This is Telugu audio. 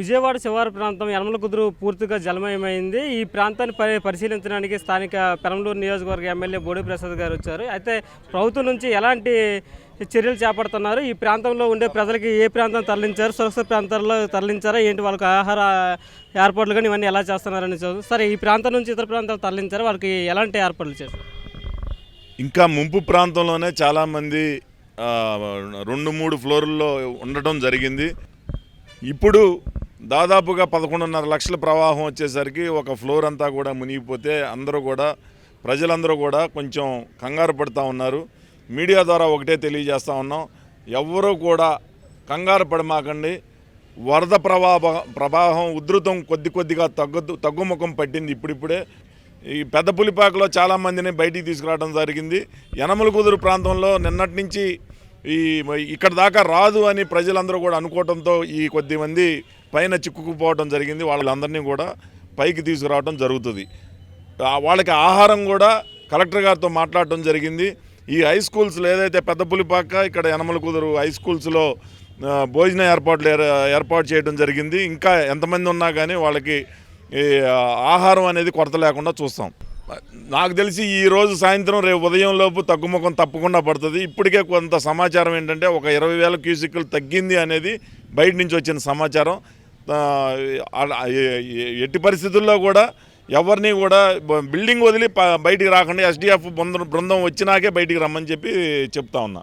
విజయవాడ శివారు ప్రాంతం యనమలకుదురు పూర్తిగా జలమయమైంది. ఈ ప్రాంతాన్ని పరిశీలించడానికి స్థానిక పెరంబలూరు నియోజకవర్గ ఎమ్మెల్యే బోడి ప్రసాద్ గారు వచ్చారు. అయితే ప్రభుత్వం నుంచి ఎలాంటి చర్యలు చేపడుతున్నారు, ఈ ప్రాంతంలో ఉండే ప్రజలకి ఏ ప్రాంతం తరలించారు, సురక్షిత ప్రాంతాల్లో తరలించారా ఏంటి, వాళ్ళకి ఆహార ఏర్పాట్లు కానీ ఇవన్నీ ఎలా చేస్తున్నారని చూద్దాం. సరే, ఈ ప్రాంతం నుంచి ఇతర ప్రాంతాలు తరలించారు, వాళ్ళకి ఎలాంటి ఏర్పాట్లు చేశారు? ఇంకా ముంపు ప్రాంతంలోనే చాలామంది 2-3 ఫ్లోర్లలో ఉండటం జరిగింది. ఇప్పుడు దాదాపుగా 11.5 లక్షల ప్రవాహం వచ్చేసరికి ఒక ఫ్లోర్ అంతా కూడా మునిగిపోతే ప్రజలందరూ కూడా కొంచెం కంగారు పడుతూ ఉన్నారు. మీడియా ద్వారా ఒకటే తెలియజేస్తూ ఉన్నాం, ఎవ్వరూ కూడా కంగారు పడమాకండి. వరద ప్రవాహం ఉధృతం కొద్దిగా తగ్గుముఖం పట్టింది. ఇప్పుడిప్పుడే ఈ పెద్ద పులిపాకలో చాలామందిని బయటికి తీసుకురావడం జరిగింది. యనమలకుదురు ప్రాంతంలో నిన్నటి నుంచి ఇక్కడ దాకా రాదు అని ప్రజలందరూ కూడా అనుకోవడంతో ఈ కొద్దిమంది పైన చిక్కుకుపోవడం జరిగింది. వాళ్ళందరినీ కూడా పైకి తీసుకురావడం జరుగుతుంది. వాళ్ళకి ఆహారం కూడా కలెక్టర్ గారితో మాట్లాడటం జరిగింది. ఈ హై స్కూల్స్లో ఏదైతే పెద్ద పులిపాక ఇక్కడ యనమలకుదురు హై స్కూల్స్లో భోజన ఏర్పాటు చేయడం జరిగింది. ఇంకా ఎంతమంది ఉన్నా కానీ వాళ్ళకి ఆహారం అనేది కొరత లేకుండా చూస్తాం. నాకు తెలిసి ఈరోజు సాయంత్రం రేపు ఉదయం లోపు తగ్గుముఖం తప్పకుండా పడుతుంది. ఇప్పటికే కొంత సమాచారం ఏంటంటే ఒక 20,000 క్యూసిక్లు తగ్గింది అనేది బయట నుంచి వచ్చిన సమాచారం. ఎట్టి పరిస్థితుల్లో కూడా ఎవరిని కూడా బిల్డింగ్ వదిలి బయటికి రాకుండా SDF బృందం వచ్చినాకే బయటికి రమ్మని చెప్తా ఉన్నా.